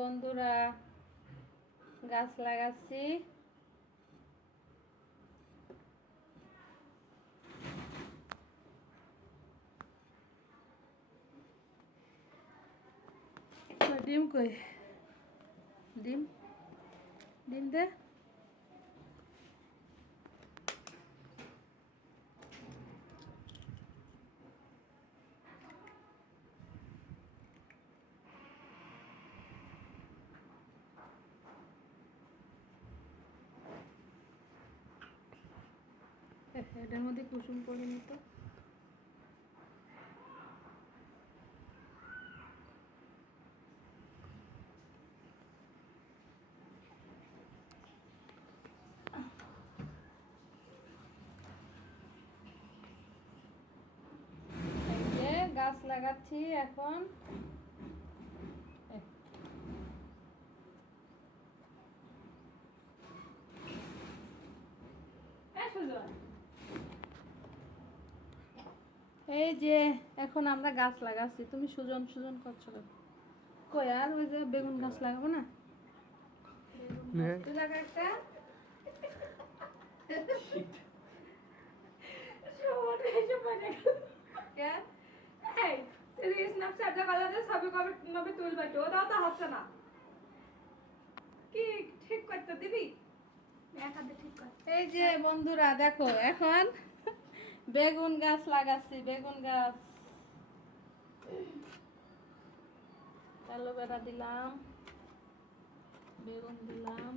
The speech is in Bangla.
বন্ধুরা গাছ লাগাচ্ছি। ডিম কই? ডিম ডিম দে। এটার মধ্যে কুসুম পড়েনি তো। গাছ লাগাচ্ছি এখন। এই যে এখন আমরা গাছ লাগাচ্ছি। তুমি সুজন সুজন করছো কই? আর ওই যে বেগুন গাছ লাগাবো না? তুই লাগা একটা। এই যে বন্ধুরা দেখো এখন বেগুন গাছ লাগাচ্ছি। বেগুন গাছ অ্যালোভেরা দিলাম, বেগুন দিলাম।